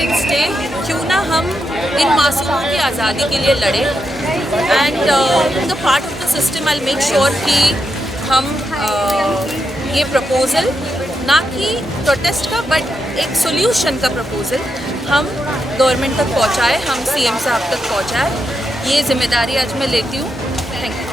Independence day क्यों ना हम इन मासूमों की आज़ादी के लिए लड़े and the part of the system I make sure कि हम ये प्रपोज़ल ना कि प्रोटेस्ट का बट एक सोल्यूशन का प्रपोज़ल हम गवर्नमेंट तक पहुंचाए, हम सीएम साहब तक पहुंचाए। ये जिम्मेदारी आज मैं लेती हूँ। Thank you.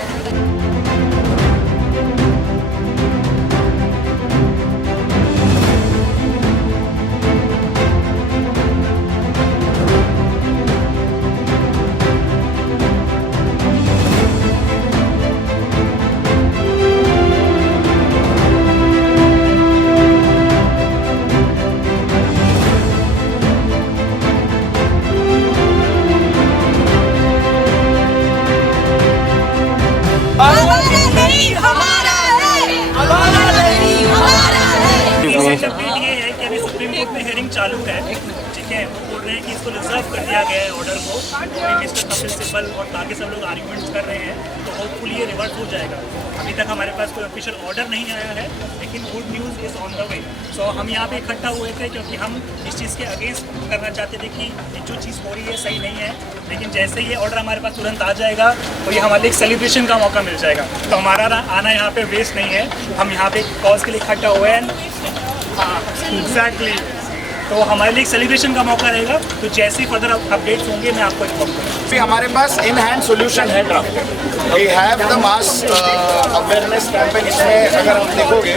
अपडेट ये है कि अभी सुप्रीम कोर्ट में हियरिंग चालू है, ठीक है। वो बोल रहे हैं कि इसको रिजर्व कर दिया गया है ऑर्डर को। मिस्टर कपिल सिब्बल और बाकी सब लोग आर्ग्यूमेंट्स कर रहे हैं, तो होपफुली ये रिवर्स हो जाएगा। अभी तक हमारे पास कोई ऑफिशियल ऑर्डर नहीं आया है, लेकिन good news is on the way. So हम यहाँ पे इकट्ठा हुए थे क्योंकि हम इस चीज़ के अगेंस्ट करना चाहते थे कि जो चीज़ हो रही है सही नहीं है, लेकिन जैसे ये ऑर्डर हमारे पास तुरंत आ जाएगा तो ये हमारे लिए एक सेलिब्रेशन का मौका मिल जाएगा। तो हमारा आना यहाँ पे वेस्ट नहीं है, हम यहाँ पे कॉज के लिए इकट्ठा हुए हैं। एग्जैक्टली, तो हमारे लिए एक सेलिब्रेशन का मौका रहेगा। तो जैसे फर्दर अपडेट्स होंगे मैं आपको इन्फॉर्म करूँगा। हमारे पास इन हैंड सोल्यूशन है draft. We have the mass awareness campaign. इसमें अगर हम देखोगे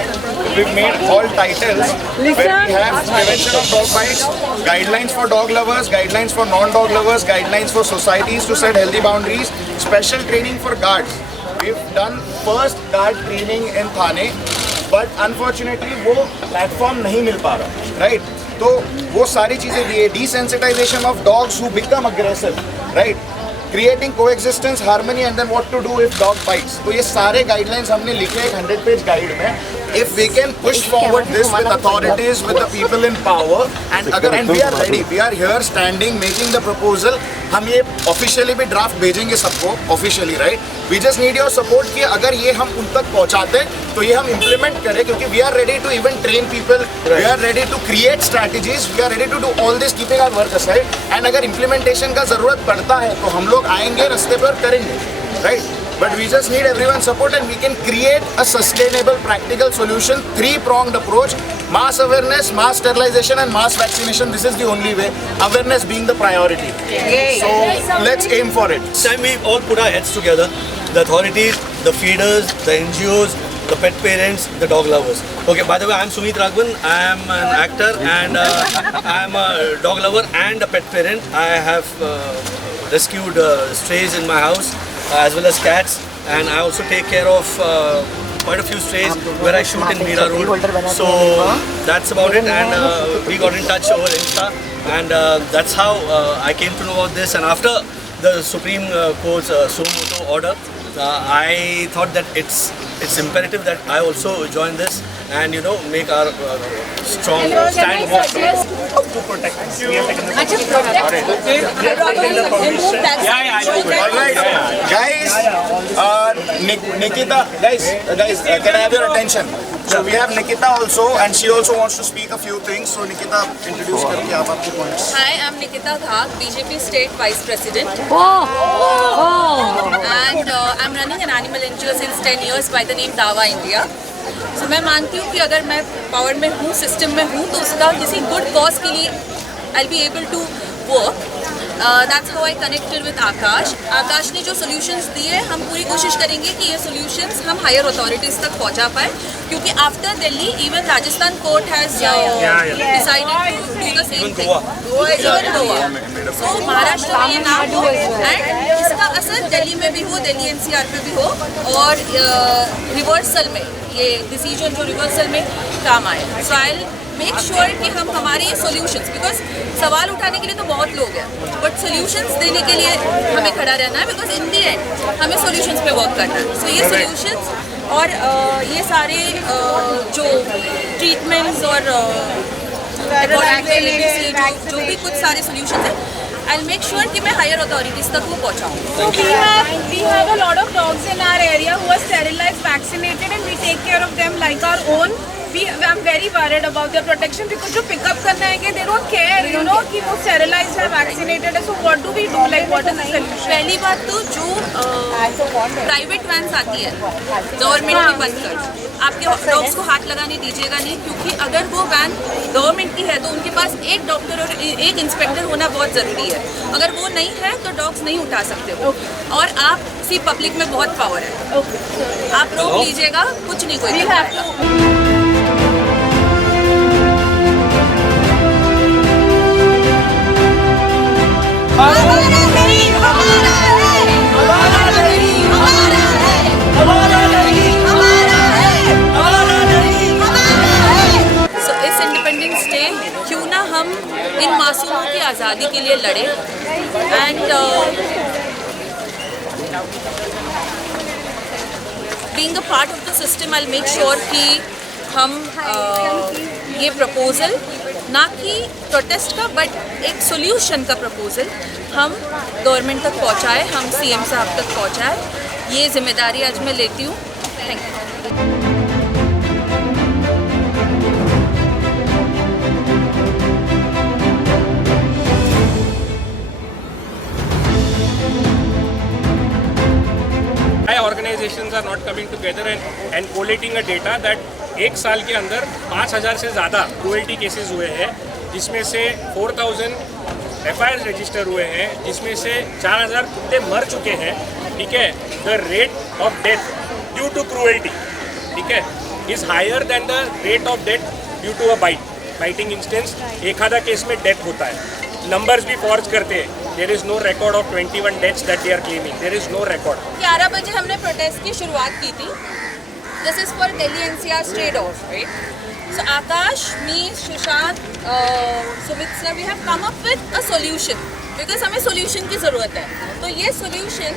we made all titles where we have prevention of dog bites, guidelines for dog lovers, guidelines for non-dog lovers, guidelines for societies to set healthy boundaries, special training for guards. We've done first guard training in Thane, but unfortunately वो platform नहीं मिल पा रहा, right? तो वो सारी चीज़ें दिए, desensitization of dogs who become aggressive, right? Creating coexistence, harmony and then what to do if dog bites. तो ये सारे guidelines हमने लिखे एक 100-page guide में. If we can push forward this with authorities, with the people in power, and we are ready, we are here standing, making the proposal. हम ये officially भी draft भेजेंगे सबको, officially, right? We just need your support कि अगर ये हम उन तक पहुँचाते तो ये हम implement करें, क्योंकि we are ready to even train people, we are ready to create strategies, we are ready to do all this, keeping our work aside. And अगर implementation का ज़रूरत पड़ता है तो हम लोग आएंगे, रास्ते पर करेंगे, right? But we just need everyone's support and we can create a sustainable, practical solution, three-pronged approach. Mass awareness, mass sterilization and mass vaccination. This is the only way. Awareness being the priority. So let's aim for it. This time we all put our heads together. The authorities, the feeders, the NGOs, the pet parents, the dog lovers. Okay, by the way, I am Sumit Raghavan. I am an actor and I am a dog lover and a pet parent. I have rescued strays in my house. As well as cats, and I also take care of quite a few strays where I shoot in Mira Road. So that's about it, and we got in touch over Insta, and that's how I came to know about this. And after the Supreme Court's suo motu order, I thought that it's imperative that I also join this and make our strong stand more strong. To protect us. We have taken All right, guys. Nikita, guys, can I have your attention? So we have Nikita also, and she also wants to speak a few things. So Nikita, introduce करके आप आपके points. Hi, I'm Nikita Dhak, BJP State Vice President. And I'm running an animal NGO since 10 years by the name Dawa India. So मैं मानती हूँ कि अगर मैं power में हूँ, सिस्टम में हूँ, तो उसका किसी गुड कॉज के लिए I'll be able to work. That's how I connected with आकाश. आकाश ने जो solutions दिए, हम पूरी कोशिश करेंगे कि ये solutions हम higher authorities तक पहुँचा पाए, क्योंकि after Delhi, even Rajasthan court has decided to do the same thing. Even Goa. So Maharashtra में ये ना हो and इसका असर दिल्ली में भी हो, दिल्ली NCR पे भी हो, और रिवर्सल में ये डिसीजन जो रिवर्सल में काम आए. So I'll मेक श्योर कि हम हमारे सॉल्यूशंस, बिकॉज सवाल उठाने के लिए तो बहुत लोग हैं, बट सॉल्यूशंस देने के लिए हमें खड़ा रहना है, बिकॉज इन दी एंड हमें सॉल्यूशंस पे वर्क करना है. सो ये सॉल्यूशंस और ये सारे जो ट्रीटमेंट्स और जो भी कुछ सारे सॉल्यूशंस हैं, I'll make sure कि मैं higher authorities तक वो पहुँचाऊँ. We have a lot of dogs in our area who are sterilized, vaccinated, and we take care of them like our own. I'm very worried about their protection because जो pickup करना है कि they don't care, you know, कि वो sterilized है, vaccinated है, so what do we do? Like what is the solution? पहली बात तो जो प्राइवेट वैन्स आती है गवर्नमेंट की बनकर आपके डॉग्स को हाथ लगाने दीजिएगा नहीं, क्योंकि अगर वो वैन गवर्नमेंट की है तो उनके पास एक डॉक्टर और एक इंस्पेक्टर होना बहुत ज़रूरी है। अगर वो नहीं है तो डॉग्स नहीं उठा सकते हो। और आप सी पब्लिक में बहुत पावर है, आप रोक लीजिएगा, कुछ नहीं कोई कर पाएगा। इस इंडिपेंडेंस डे क्यों ना हम इन मासूमों की आज़ादी के लिए लड़े and being a part of the system I make sure कि हम ये प्रपोजल ना कि प्रोटेस्ट का बट एक सॉल्यूशन का प्रपोजल हम गवर्नमेंट तक पहुंचाए, हम सीएम साहब तक पहुंचाए। ये जिम्मेदारी आज मैं लेती हूँ। Thank you. Organizations are not coming together and collating a data that एक साल के अंदर 5,000 से ज़्यादा क्रूएल्टी केसेस हुए हैं, जिसमें से 4,000 FIRs रजिस्टर हुए हैं, जिसमें से 4,000 कुत्ते मर चुके हैं। ठीक है, the rate of death due to cruelty, ठीक है, is higher than the rate of death due to a biting instance. एक आधा केस में डेथ होता है, नंबर्स भी फॉर्ज करते हैं। There is no record of 21 deaths that they are claiming, there is no record. 11 बजे हमने प्रोटेस्ट की शुरुआत की थी। This is for Delhi NCR stray dogs, right? So Akash, me, Sushant, Sumit sir, we have come up with a solution because हमें solution की ज़रूरत है। तो ये सॉल्यूशन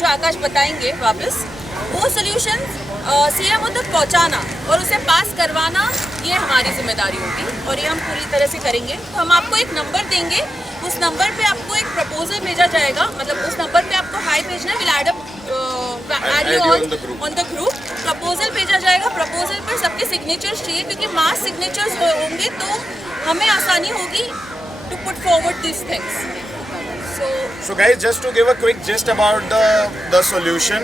जो आकाश बताएंगे वापस, वो सॉल्यूशन CMO तक पहुंचाना और उसे पास करवाना ये हमारी जिम्मेदारी होगी और ये हम पूरी तरह से करेंगे। तो हम आपको एक नंबर देंगे, उस नंबर पे आपको एक प्रपोजल भेजा जाएगा, मतलब उस नंबर पे आपको हाई भेजना है, will add you on the group. Proposal भेजा जाएगा, प्रपोजल पर सबके सिग्नेचर्स चाहिए क्योंकि मास सिग्नेचर्स होंगे तो हमें आसानी होगी to put forward this things. So guys, just to give a quick gist about the solution,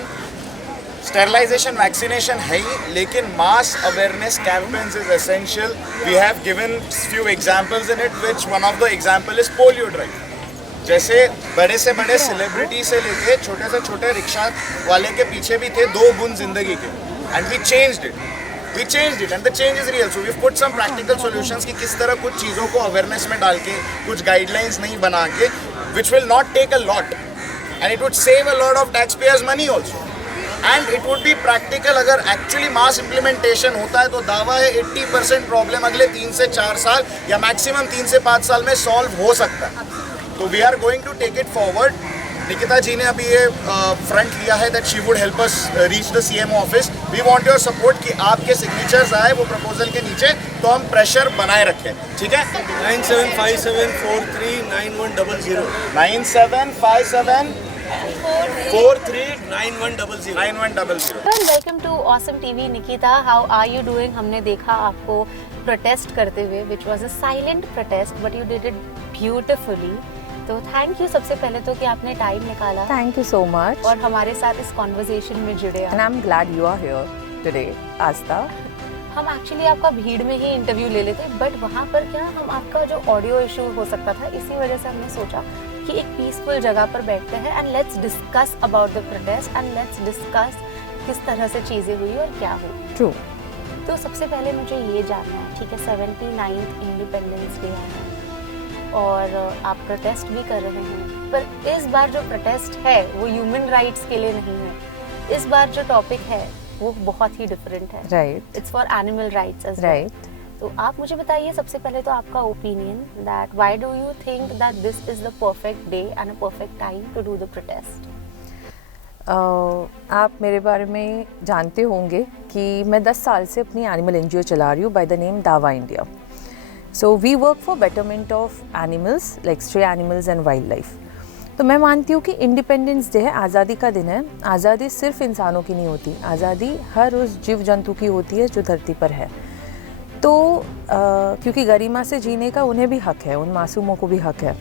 sterilization, vaccination है ही, लेकिन mass awareness campaigns is essential. We have given few examples in it, which one of the example is polio drive. जैसे बड़े से बड़े celebrity से लेके छोटे से छोटे रिक्शा वाले के पीछे भी थे 2 बूंद जिंदगी के, and we changed it. We changed it and the change is real. So we've put some practical solutions कि किस तरह कुछ चीज़ों को awareness में डाल के, कुछ guidelines नहीं बना के, which will not take a lot and it would save a lot of taxpayers money also. And it would be practical. अगर actually mass implementation होता है तो दावा है 80% प्रॉब्लम अगले 3 से 4 साल या मैक्सिमम 3 से 5 साल में सॉल्व हो सकता है। तो we are going to take it forward. Nikita ji ने अभी ये फ्रंट लिया है that she would help us reach the CMO office. We want your support कि आपके सिग्नेचर्स आए वो प्रपोजल के नीचे, तो हम प्रेशर बनाए रखें, ठीक है? 9757439100 9757439100 welcome to awesome TV. Nikita, how are you doing? हमने देखा आपको प्रोटेस्ट करते हुए, which was a silent protest but you did it beautifully. तो थैंक यू सबसे पहले तो कि आपने टाइम निकाला। Thank you so much. और हमारे साथ इस कॉन्वर्सेशन में जुड़े। And I'm glad you are here today, Asta. हम एक्चुअली आपका भीड़ में ही इंटरव्यू ले लेते, बट वहाँ पर क्या हम आपका जो ऑडियो इशू हो सकता था, इसी वजह से हमने सोचा कि एक पीसफुल जगह पर बैठते हैं and let's discuss about the protest and let's discuss किस तरह से चीज़ें हुई और क्या हुई। True. तो सबसे पहले मुझे ये जानना है, ठीक है, 79th इंडिपेंडेंस डे है और आप प्रोटेस्ट भी कर रहे हैं, पर इस बार जो प्रोटेस्ट है वो ह्यूमन राइट्स के लिए नहीं है। इस बार जो टॉपिक है वो बहुत ही डिफरेंट है। Right. It's for animal rights as Right. तो आप मुझे बताइए सबसे पहले तो आपका opinion that why do you think that this is the perfect day and a perfect time to do the protest? आप मेरे बारे में जानते होंगे कि मैं 10 साल से अपनी एनिमल NGO चला रही हूँ by the name Dawa India. So we work for betterment of animals like stray animals and wildlife. तो मैं मानती हूँ कि इंडिपेंडेंस डे है, आज़ादी का दिन है। आज़ादी सिर्फ इंसानों की नहीं होती, आज़ादी हर उस जीव जंतु की होती है जो धरती पर है। तो क्योंकि गरिमा से जीने का उन्हें भी हक है, उन मासूमों को भी हक है।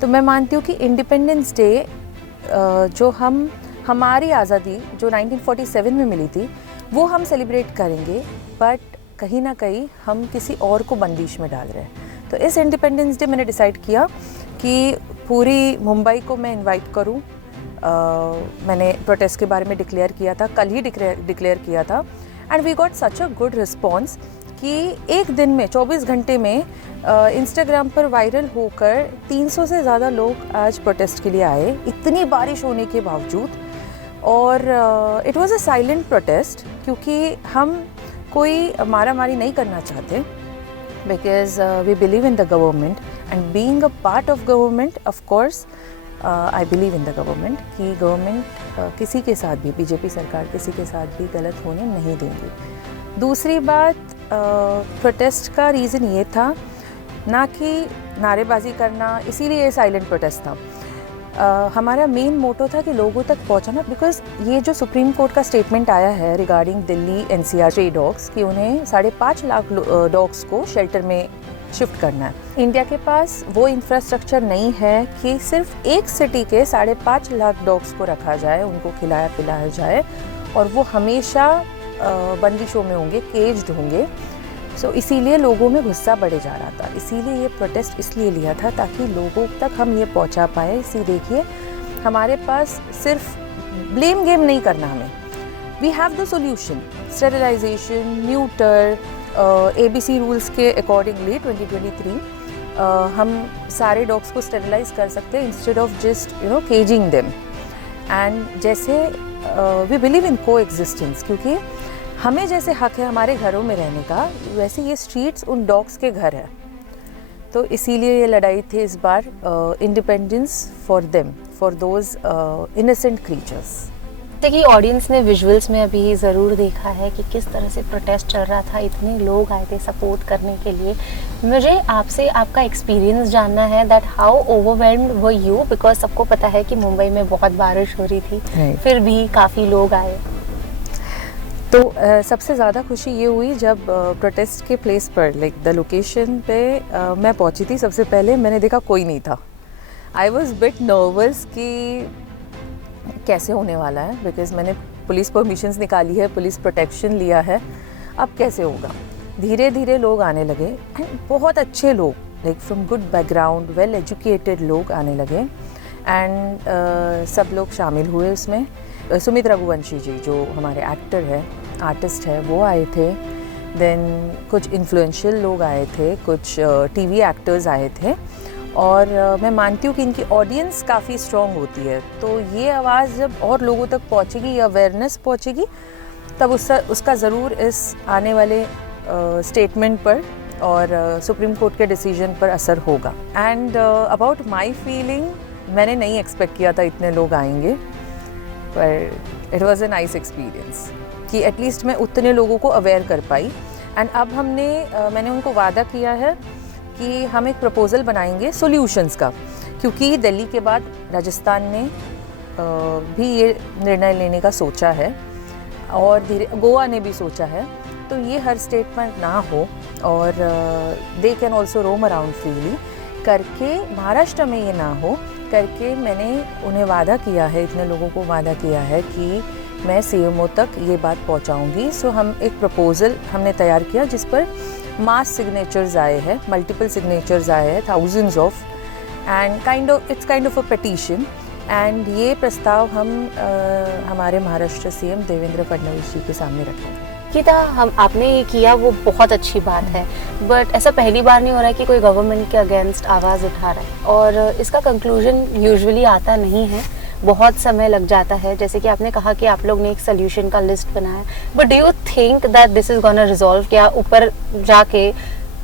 तो मैं मानती हूँ कि इंडिपेंडेंस डे जो हमारी आज़ादी जो 1947 में मिली थी वो हम सेलिब्रेट करेंगे, बट कहीं ना कहीं हम किसी और को बंदिश में डाल रहे हैं। तो इस इंडिपेंडेंस डे मैंने डिसाइड किया कि पूरी मुंबई को मैं इनवाइट करूं। मैंने प्रोटेस्ट के बारे में डिक्लेयर किया था, कल ही डिक्लेयर किया था, and we got such a good response कि एक दिन में 24 घंटे में इंस्टाग्राम पर वायरल होकर 300 से ज़्यादा लोग आज प्रोटेस्ट के लिए आए, इतनी बारिश होने के बावजूद। और it was a silent protest, क्योंकि हम कोई मारामारी नहीं करना चाहते, because we believe in the government and being a part of government, of course I believe in the government कि गवर्नमेंट किसी के साथ भी, बीजेपी सरकार किसी के साथ भी गलत होने नहीं देंगी। दूसरी बात, प्रोटेस्ट का रीज़न ये था ना कि नारेबाजी करना, इसीलिए साइलेंट प्रोटेस्ट था। हमारा मेन मोटो था कि लोगों तक पहुंचाना, बिकॉज ये जो सुप्रीम कोर्ट का स्टेटमेंट आया है regarding Delhi NCR stray dogs कि उन्हें 5.5 लाख डॉग्स को शेल्टर में शिफ्ट करना है। इंडिया के पास वो इंफ्रास्ट्रक्चर नहीं है कि सिर्फ एक सिटी के 5.5 लाख डॉग्स को रखा जाए, उनको खिलाया पिलाया जाए और वो हमेशा बंदिशों में होंगे, केज्ड होंगे। सो इसीलिए लोगों में गुस्सा बढ़े जा रहा था, इसीलिए ये प्रोटेस्ट इसलिए लिया था ताकि लोगों तक हम ये पहुंचा पाए। इसी देखिए हमारे पास सिर्फ ब्लेम गेम नहीं करना हमें, we have the solution. Sterilization, neuter, ABC rules के अकॉर्डिंगली 2023 हम सारे डॉग्स को स्टेरिलाइज कर सकते हैं instead of just caging them. And जैसे we believe in coexistence, क्योंकि हमें जैसे हक है हमारे घरों में रहने का, वैसे ये स्ट्रीट्स उन डॉग्स के घर है। तो इसीलिए ये लड़ाई थी इस बार, independence for them, for those innocent creatures. देखिए ऑडियंस ने विजुअल्स में अभी ज़रूर देखा है कि किस तरह से प्रोटेस्ट चल रहा था, इतने लोग आए थे सपोर्ट करने के लिए। मुझे आपसे आपका एक्सपीरियंस जानना है that how overwhelmed were you, because सबको पता है कि मुंबई में बहुत बारिश हो रही थी, फिर भी काफ़ी लोग आए। तो सबसे ज़्यादा खुशी ये हुई जब प्रोटेस्ट के प्लेस पर, लाइक द लोकेशन पे मैं पहुंची थी। सबसे पहले मैंने देखा कोई नहीं था। आई वॉज बिट नर्वस कि कैसे होने वाला है, बिकॉज मैंने पुलिस परमिशंस निकाली है, पुलिस प्रोटेक्शन लिया है, अब कैसे होगा। धीरे धीरे लोग आने लगे एंड बहुत अच्छे लोग, like from good background, well educated लोग आने लगे एंड सब लोग शामिल हुए उसमें। सुमित रघुवंशी जी जो हमारे एक्टर है, आर्टिस्ट है, वो आए थे। देन कुछ इन्फ्लुएंशियल लोग आए थे, कुछ टीवी एक्टर्स आए थे। और मैं मानती हूँ कि इनकी ऑडियंस काफ़ी स्ट्रॉन्ग होती है, तो ये आवाज़ जब और लोगों तक पहुँचेगी, अवेयरनेस पहुँचेगी, तब उसका ज़रूर इस आने वाले स्टेटमेंट पर और सुप्रीम कोर्ट के डिसीजन पर असर होगा। एंड अबाउट माई फीलिंग, मैंने नहीं एक्सपेक्ट किया था इतने लोग आएंगे, पर it was a nice experience कि एटलीस्ट मैं उतने लोगों को अवेयर कर पाई। एंड अब मैंने उनको वादा किया है कि हम एक प्रपोज़ल बनाएंगे सॉल्यूशंस का, क्योंकि दिल्ली के बाद राजस्थान ने भी ये निर्णय लेने का सोचा है और गोवा ने भी सोचा है। तो ये हर स्टेट में ना हो और they can also roam around freely करके, महाराष्ट्र में ये ना हो करके मैंने उन्हें वादा किया है, इतने लोगों को वादा किया है कि मैं CMO तक ये बात पहुंचाऊंगी। सो हम एक प्रपोज़ल हमने तैयार किया जिस पर मास सिग्नेचर्स आए हैं, मल्टीपल सिग्नेचर्स आए हैं, thousands of, and it's kind of a petition. And ये प्रस्ताव हम हमारे महाराष्ट्र CM देवेंद्र फडणवीस जी के सामने रखेंगे। गीता, आपने ये किया वो बहुत अच्छी बात है, बट ऐसा पहली बार नहीं हो रहा है कि कोई गवर्नमेंट के अगेंस्ट आवाज़ उठा रहा है और इसका कंक्लूजन यूजुअली आता नहीं है, बहुत समय लग जाता है। जैसे कि आपने कहा कि आप लोग ने एक सोल्यूशन का लिस्ट बनाया, but do you think that this is gonna resolve, क्या ऊपर जाके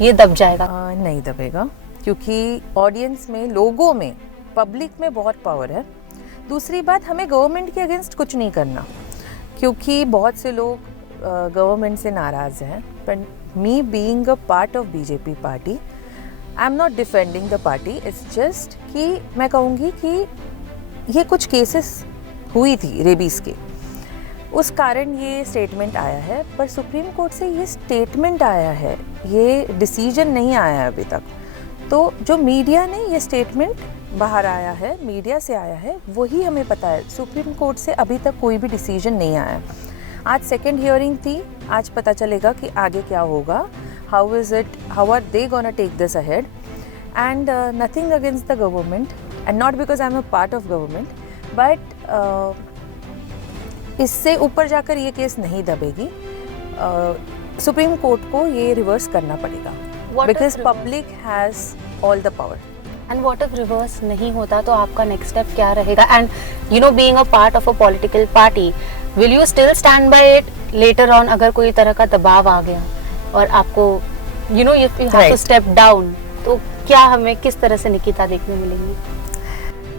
ये दब जाएगा? नहीं दबेगा, क्योंकि ऑडियंस में, लोगों में, पब्लिक में बहुत पावर है। दूसरी बात, हमें गवर्नमेंट के अगेंस्ट कुछ नहीं करना, क्योंकि बहुत से लोग गवर्नमेंट से नाराज़ हैं। But me being a part of BJP party, I am not defending the party, it's just कि मैं कहूँगी कि ये कुछ केसेस हुई थी रेबीज़ के, उस कारण ये स्टेटमेंट आया है, पर सुप्रीम कोर्ट से ये स्टेटमेंट आया है, ये डिसीजन नहीं आया है अभी तक। तो जो मीडिया ने ये स्टेटमेंट बाहर आया है, मीडिया से आया है, वही हमें पता है। सुप्रीम कोर्ट से अभी तक कोई भी डिसीजन नहीं आया। आज सेकेंड हियरिंग थी, आज पता चलेगा कि आगे क्या होगा, how are they gonna take this ahead, and nothing against the government and not because I'm a part of government, but इससे ऊपर जाकर ये केस नहीं दबेगी। सुप्रीम कोर्ट को ये रिवर्स करना पड़ेगा, because public has all the power. And what if reverse नहीं होता तो आपका नेक्स्ट स्टेप क्या रहेगा? And you know, being a part of a political party, will you still stand by it later on? अगर कोई तरह का दबाव आ गया और आपको you know you have to step down, तो क्या हमें किस तरह से निकिता देखने मिलेंगी?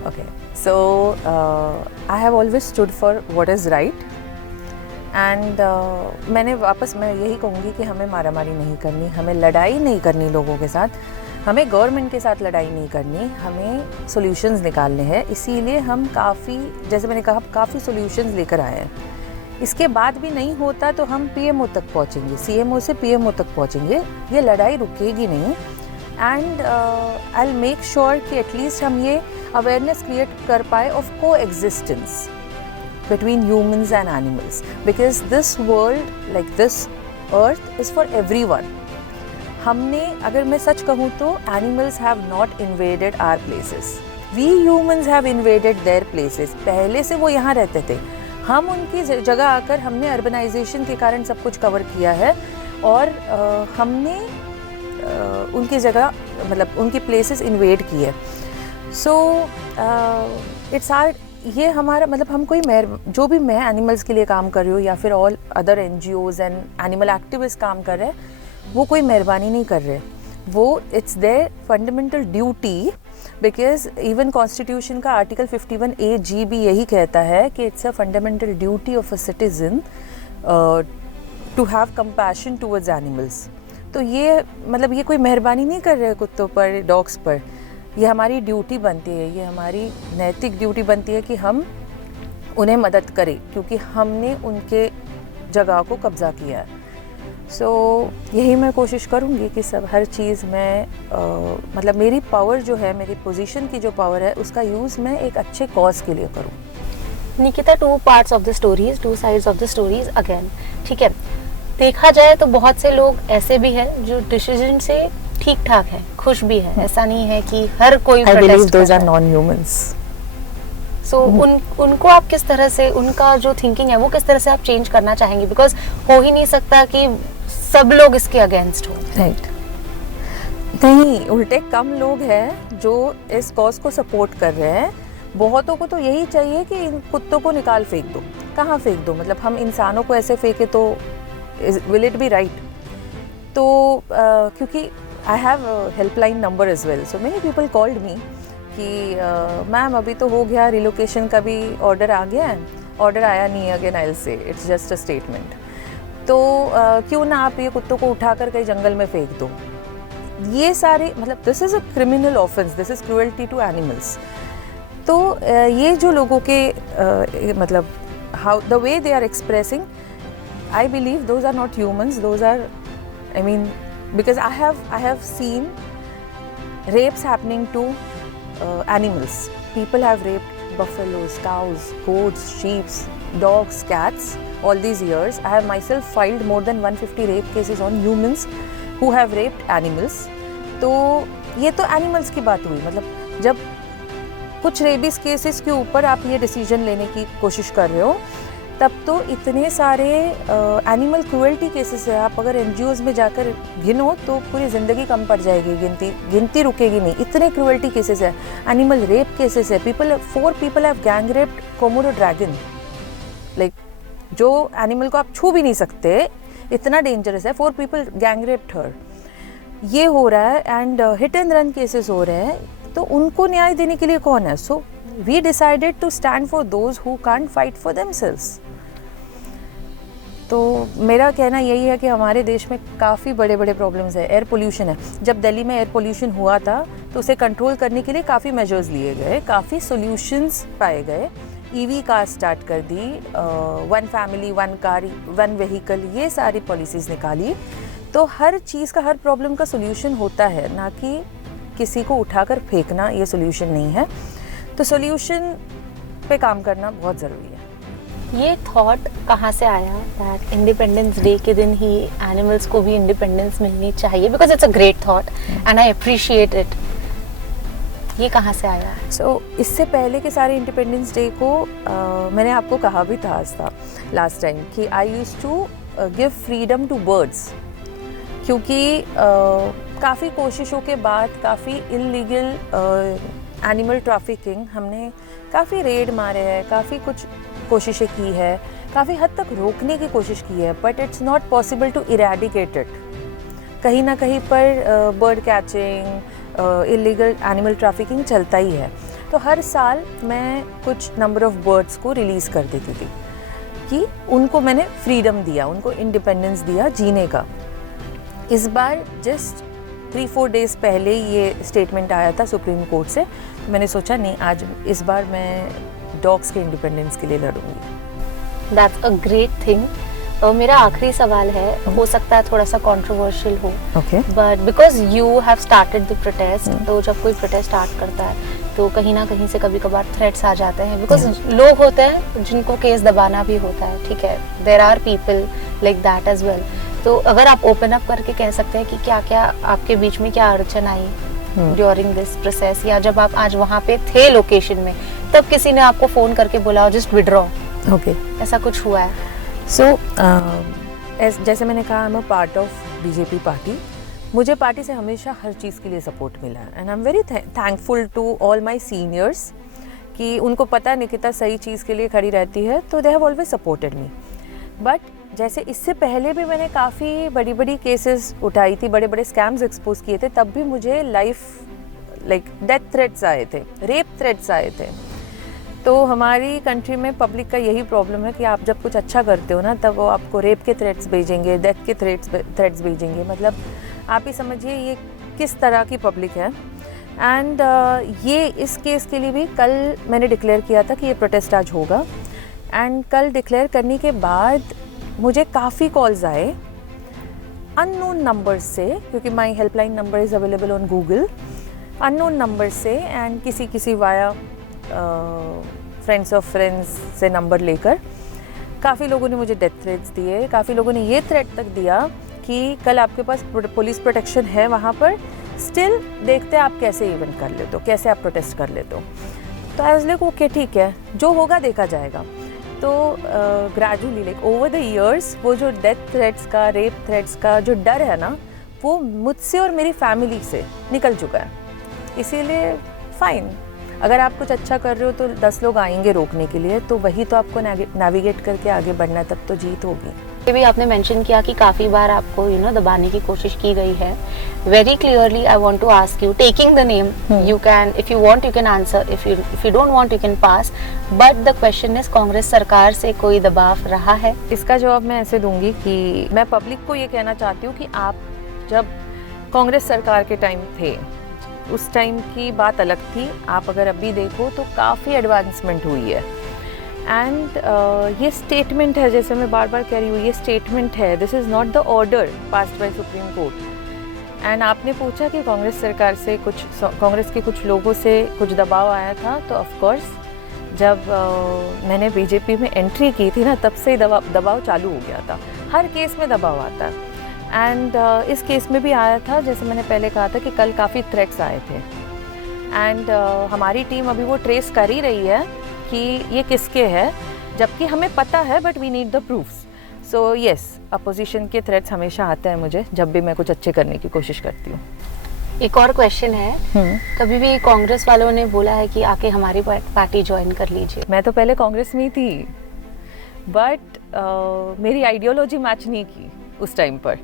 Okay, so I have always stood for what is right, and मैं यही कहूँगी कि हमें मारामारी नहीं करनी, हमें लड़ाई नहीं करनी लोगों के साथ, हमें गवर्नमेंट के साथ लड़ाई नहीं करनी, हमें सॉल्यूशंस निकालने हैं। इसीलिए हम काफ़ी, जैसे मैंने कहा, काफ़ी सॉल्यूशंस लेकर आए हैं। इसके बाद भी नहीं होता तो हम पीएमओ तक पहुंचेंगे, सीएमओ से पीएमओ तक पहुंचेंगे। ये लड़ाई रुकेगी नहीं, and I will make sure कि एटलीस्ट हम ये अवेयरनेस क्रिएट कर पाए ऑफ को existence between humans and animals, because this world, like this earth, is for everyone. हमने, अगर मैं सच कहूँ तो animals have not invaded our places. We humans have invaded their places. पहले से वो यहाँ रहते थे, हम उनकी जगह आकर हमने अर्बनाइजेशन के कारण सब कुछ कवर किया है, और हमने उनकी जगह, मतलब उनकी प्लेसेस इन्वेड की है। सो इट्स आर, ये हमारा, मतलब हम कोई जो भी मैं एनिमल्स के लिए काम कर रही हूँ या फिर all other NGOs and animal activist काम कर रहे हैं, वो कोई मेहरबानी नहीं कर रहे, वो it's their fundamental duty, because even constitution का आर्टिकल 51A(G) भी यही कहता है कि it's a fundamental duty of a citizen to have compassion towards animals. तो ये, मतलब ये कोई मेहरबानी नहीं कर रहे कुत्तों पर, डॉग्स पर, ये हमारी ड्यूटी बनती है, ये हमारी नैतिक ड्यूटी बनती है कि हम उन्हें मदद करें, क्योंकि हमने उनके जगह को कब्ज़ा किया है। सो यही मैं कोशिश करूँगी कि सब हर चीज़ में मतलब मेरी पावर जो है, मेरी पोजीशन की जो पावर है, उसका यूज़ मैं एक अच्छे कॉज के लिए करूँ। Nikita, two parts of the stories, two sides of the stories again, ठीक है। देखा जाए तो बहुत से लोग ऐसे भी हैं जो डिसीजन से ठीक ठाक है, खुश भी है, ऐसा नहीं है कि हर कोई I believe those are non-humans. So उनको आप किस तरह से, उनका जो थिंकिंग है वो किस तरह से आप चेंज करना चाहेंगे? बिकॉज हो ही नहीं सकता कि सब लोग इसके अगेंस्ट हो। राइट, नहीं, उल्टे कम लोग हैं जो इस कॉज को सपोर्ट कर रहे हैं। बहुतों को तो यही चाहिए कि इन कुत्तों को निकाल फेंक दो। कहाँ फेंक दो, मतलब हम इंसानों को ऐसे फेंके तो विल इट बी राइट? तो क्योंकि I have a helpline number as well. So many people called me कि मैम अभी तो हो गया, रिलोकेशन का भी ऑर्डर आ गया है, ऑर्डर आया नहीं, again I will say it's just a statement. तो क्यों ना आप ये कुत्तों को उठाकर कहीं जंगल में फेंक दो। ये सारे, मतलब this is a criminal offence, this is cruelty to animals. तो ये जो लोगों के मतलब how the way they are expressing, I believe those are not humans, those are, I mean, because I have seen rapes happening to animals. People have raped buffaloes, cows, goats, sheep, dogs, cats all these years. I have myself filed more than 150 rape cases on humans who have raped animals. तो ये तो animals की बात हुई, मतलब जब कुछ rabies cases के ऊपर आप ये डिसीजन लेने की कोशिश कर रहे हो, तब तो इतने सारे एनिमल क्रूएल्टी केसेस है। आप अगर NGOs में जाकर गिनो तो पूरी ज़िंदगी कम पड़ जाएगी, गिनती रुकेगी नहीं, इतने क्रूएल्टी केसेस है। एनिमल रेप केसेस है, 4 people have gang raped Komodo dragon, like जो एनिमल को आप छू भी नहीं सकते, इतना डेंजरस है। 4 people गैंग रेप्ड हर, ये हो रहा है, and hit and run cases हो रहे हैं। तो उनको न्याय देने के लिए कौन है? So we decided to stand for those who can't fight for themselves. तो मेरा कहना यही है कि हमारे देश में काफ़ी बड़े बड़े प्रॉब्लम्स है। एयर पोल्यूशन है, जब दिल्ली में एयर पोल्यूशन हुआ था तो उसे कंट्रोल करने के लिए काफ़ी मेजर्स लिए गए, काफ़ी सॉल्यूशंस पाए गए। EV कार स्टार्ट कर दी, 1 फैमिली 1 कार 1 व्हीकल, ये सारी पॉलिसीज़ निकाली। तो हर चीज़ का, हर प्रॉब्लम का सोल्यूशन होता है, ना कि किसी को उठाकर फेंकना ये सोल्यूशन नहीं है। तो सोल्यूशन पे काम करना बहुत ज़रूरी है। ये थॉट कहाँ से आया दैट इंडिपेंडेंस डे के दिन ही एनिमल्स को भी इंडिपेंडेंस मिलनी चाहिए? Because it's a great thought and I appreciate it. ये कहाँ से आया? सो इससे पहले के सारे इंडिपेंडेंस डे को मैंने आपको कहा भी था लास्ट टाइम कि I used to give freedom to birds, क्योंकि काफ़ी कोशिशों के बाद, काफ़ी इलीगल एनिमल ट्रैफिकिंग, हमने काफ़ी रेड मारे हैं, काफ़ी कुछ कोशिशें की है, काफ़ी हद तक रोकने की कोशिश की है, but it's not possible to eradicate it. कहीं ना कहीं पर bird catching, illegal animal trafficking चलता ही है। तो हर साल मैं कुछ नंबर ऑफ बर्ड्स को रिलीज़ कर देती थी कि उनको मैंने फ्रीडम दिया, उनको इंडिपेंडेंस दिया जीने का। इस बार जस्ट 3-4 डेज़ पहले ये स्टेटमेंट आया था सुप्रीम कोर्ट से। मैंने सोचा नहीं, आज इस बार मैं डॉग्स के इंडिपेंडेंस के लिए लड़ूंगी। That's a great thing. मेरा आखिरी सवाल है, हो सकता है थोड़ा सा कंट्रोवर्शियल हो, but because you have started the protest, तो जब कोई प्रोटेस्ट स्टार्ट करता है तो कहीं ना कहीं से कभी कभार थ्रेट्स आ जाते हैं, बिकॉज लोग होते हैं जिनको केस दबाना भी होता है, ठीक है, there are people like that as well. तो अगर आप ओपन अप करके कह सकते हैं कि क्या क्या आपके बीच में क्या अड़चन आई ड्यूरिंग दिस प्रोसेस, या जब आप आज वहाँ पे थे लोकेशन में, तब किसी ने आपको फ़ोन करके बोला जस्ट विड्रॉ, ऐसा कुछ हुआ है? सो जैसे मैंने कहा, I am a part of BJP party. मुझे पार्टी से हमेशा हर चीज़ के लिए सपोर्ट मिला है, and I am very thankful to all my seniors कि उनको पता है निकिता सही चीज़ के लिए खड़ी रहती है, तो they have always supported me. But जैसे इससे पहले भी मैंने काफ़ी बड़ी बड़ी केसेस उठाई थी, बड़े बड़े स्कैम्स एक्सपोज किए थे, तब भी मुझे लाइक डेथ थ्रेट्स आए थे, रेप थ्रेट्स आए थे। तो हमारी कंट्री में पब्लिक का यही प्रॉब्लम है कि आप जब कुछ अच्छा करते हो ना, तब वो आपको रेप के थ्रेट्स भेजेंगे, डेथ के थ्रेट्स भेजेंगे। मतलब आप ही समझिए ये किस तरह की पब्लिक है। एंड ये इस केस के लिए भी कल मैंने डिक्लेयर किया था कि ये प्रोटेस्ट आज होगा, एंड कल डिक्लेयर करने के बाद मुझे काफ़ी कॉल्स आए अननोन नंबर से, क्योंकि my helpline number is available on Google, unknown number से, एंड किसी वाया फ्रेंड्स ऑफ फ्रेंड्स से नंबर लेकर काफ़ी लोगों ने मुझे डेथ थ्रेट्स दिए। काफ़ी लोगों ने ये थ्रेट तक दिया कि कल आपके पास पुलिस प्रोटेक्शन है वहाँ पर, स्टिल देखते आप कैसे इवेंट कर लेते हो, कैसे आप प्रोटेस्ट कर लेते हो। तो आई वाज लाइक ओके ठीक है, जो होगा देखा जाएगा। तो gradually like over the years वो जो डेथ थ्रेट्स का, रेप थ्रेट्स का जो डर है ना, वो मुझसे और मेरी फैमिली से निकल चुका है। इसीलिए फ़ाइन, अगर आप कुछ अच्छा कर रहे हो तो 10 लोग आएंगे रोकने के लिए, तो वही तो आपको नेविगेट करके आगे बढ़ना है, तब तो जीत होगी। ये भी आपने मेंशन किया कि काफ़ी बार आपको दबाने की कोशिश की गई है। Very clearly I want to ask you, taking the name, you can, if you want you can answer, if you don't want you can pass, but the question is, Congress सरकार से कोई दबाव रहा है? इसका जवाब मैं ऐसे दूंगी कि मैं पब्लिक को ये कहना चाहती हूँ कि आप जब कांग्रेस सरकार के टाइम थे, उस टाइम की बात अलग थी। आप अगर अभी देखो तो काफ़ी एडवांसमेंट हुई है। एंड ये स्टेटमेंट है, जैसे मैं बार बार कह रही हूँ, ये स्टेटमेंट है, this is not the order passed by supreme court. And आपने पूछा कि कांग्रेस सरकार से कांग्रेस के कुछ लोगों से कुछ दबाव आया था, तो ऑफ कोर्स जब मैंने बीजेपी में एंट्री की थी ना, तब से ही दबाव चालू हो गया था। हर केस में दबाव आता है, एंड इस केस में भी आया था। जैसे मैंने पहले कहा था कि कल काफ़ी थ्रेट्स आए थे, एंड हमारी टीम अभी वो ट्रेस कर ही रही है कि ये किसके है, जबकि हमें पता है, but we need the proofs. So yes, opposition के थ्रेट्स हमेशा आते हैं मुझे जब भी मैं कुछ अच्छे करने की कोशिश करती हूँ। एक और क्वेश्चन है, कभी भी कांग्रेस वालों ने बोला है कि आके हमारी पार्टी ज्वाइन कर लीजिए? मैं तो पहले कांग्रेस में ही थी, बट मेरी आइडियोलॉजी मैच नहीं की उस टाइम पर।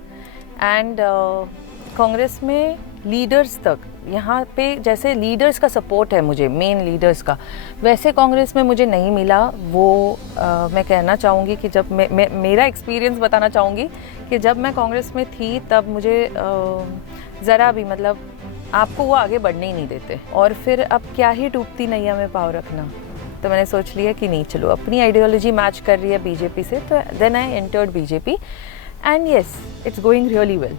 एंड कांग्रेस में लीडर्स तक, यहाँ पे जैसे लीडर्स का सपोर्ट है मुझे, मेन लीडर्स का, वैसे कांग्रेस में मुझे नहीं मिला। वो मैं कहना चाहूँगी कि जब मेरा एक्सपीरियंस बताना चाहूँगी कि जब मैं कांग्रेस में थी तब मुझे ज़रा भी, मतलब आपको वो आगे बढ़ने ही नहीं देते। और फिर अब क्या ही डूबती नैया में पाँव रखना, तो मैंने सोच लिया कि नहीं चलो अपनी आइडियोलॉजी मैच कर रही है बीजेपी से, तो then I entered BJP and yes it's going really well.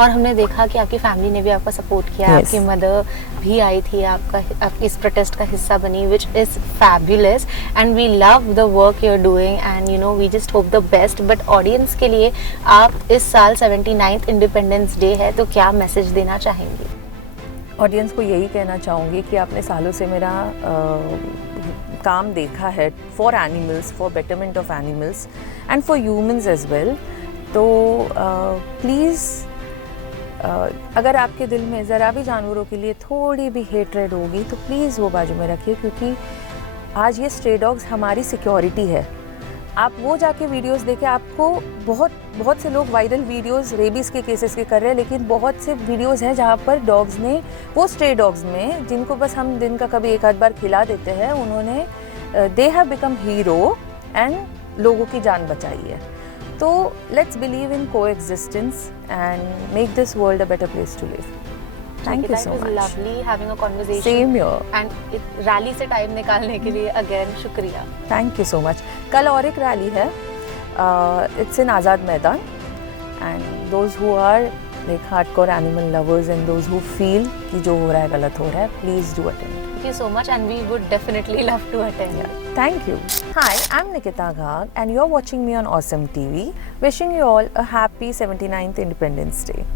और हमने देखा कि आपकी फैमिली ने भी आपका सपोर्ट किया, Yes. आपकी मदर भी आई थी, आपकी इस प्रोटेस्ट का हिस्सा बनी, which is fabulous and we love the work you are doing and you know we just hope the best. But audience के लिए आप इस साल 79th इंडिपेंडेंस डे है, तो क्या मैसेज देना चाहेंगी? ऑडियंस को यही कहना चाहूँगी कि आपने सालों से मेरा काम देखा है for animals, for betterment of animals and for humans as well. तो प्लीज़ अगर आपके दिल में ज़रा भी जानवरों के लिए थोड़ी भी हेट्रेड होगी तो प्लीज़ वो बाजू में रखिए, क्योंकि आज ये स्ट्रे डॉग्स हमारी सिक्योरिटी है। आप वो जाके वीडियोस देखें, आपको बहुत से लोग वायरल वीडियोस रेबीज़ के केसेस के कर रहे हैं, लेकिन बहुत से वीडियोस हैं जहाँ पर डॉग्स ने, वो स्ट्रे डॉग्स में जिनको बस हम दिन का कभी एक आध बार खिला देते हैं, उन्होंने they have become hero and लोगों की जान बचाई है। तो let's believe in coexistence and make this world a better place to live. Thank you so much. Lovely having a conversation. Same here. And rally से टाइम निकालने के लिए अगेन शुक्रिया। Thank you so much. कल और एक रैली है, it's in Azad Maidan and those who are like hardcore animal lovers and those who feel कि जो हो रहा है गलत हो रहा है, please do attend. Thank you so much and we would definitely love to attend. Thank you. Hi, I'm Nikita Ghag and you're watching me on Awesome TV. Wishing you all a happy 79th Independence Day.